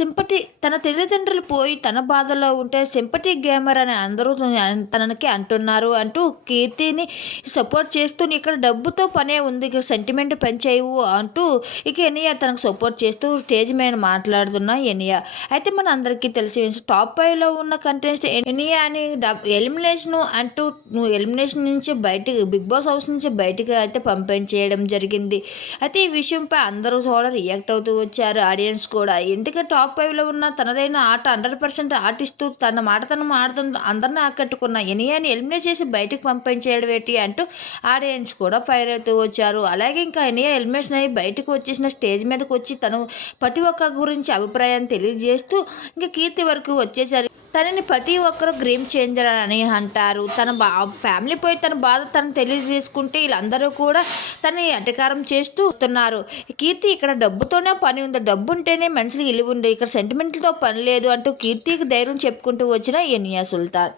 Sympathy తన తల్లిదండ్రులు పోయి తన బాధలో ఉంటే సింపతి గేమర్ అని అందరూ తనకి అంటున్నారు అంటూ కీర్తిని సపోర్ట్ చేస్తూ ఇక్కడ డబ్బుతో పనే ఉంది ఇక సెంటిమెంట్ పెంచేయవు అంటూ ఇక ఎనియా తనకు సపోర్ట్ చేస్తూ స్టేజ్ మీద మాట్లాడుతున్న ఎనియా. అయితే మన అందరికీ తెలిసి టాప్ ఫైవ్లో ఉన్న కంటెంట్ ఎనియా అని ఎలిమినేషన్ అంటూ నువ్వు ఎలిమినేషన్ నుంచి బయటకు బిగ్ బాస్ హౌస్ నుంచి బయటకు అయితే పంపించేయడం జరిగింది. అయితే ఈ విషయంపై అందరూ కూడా రియాక్ట్ అవుతూ వచ్చారు ఆడియన్స్ కూడా. ఎందుకంటే టాప్ ఫైవ్లో ఉన్న తనదైన ఆట హండ్రెడ్ పర్సెంట్ ఆటిస్తూ తన మాట తను ఆడుతుంది అందరిని ఆకట్టుకున్న ఎనియాని ఎలిమినేట్ చేసి బయటకు పంపించేయడం ఏంటి అంటూ ఆడియన్స్ కూడా ఫైర్ అవుతూ వచ్చారు. అలాగే ఇంకా ఎనియా ఎలిమినేషన్ అయ్యి బయటకు వచ్చేసిన స్టేజ్ మీదకి వచ్చి తను ప్రతి ఒక్క గురించి అభిప్రాయాన్ని తెలియజేస్తూ ఇంకా కీర్తి వరకు వచ్చేసరికి తనని ప్రతి ఒక్కరు గ్రీమ్ చేంజర్ అని అంటారు. తన బా ఫ్యామిలీ పోయి తన బాధ తను తెలియజేసుకుంటే వీళ్ళందరూ కూడా తనని అటకారం చేస్తూ వస్తున్నారు. కీర్తి ఇక్కడ డబ్బుతోనే పని ఉంది. డబ్బు ఉంటేనే మనిషికి ఇల్లు ఉంది. ఇక్కడ సెంటిమెంట్లతో పని లేదు అంటూ కీర్తికి ధైర్యం చెప్పుకుంటూ వచ్చిన ఎనియా సుల్తాన్.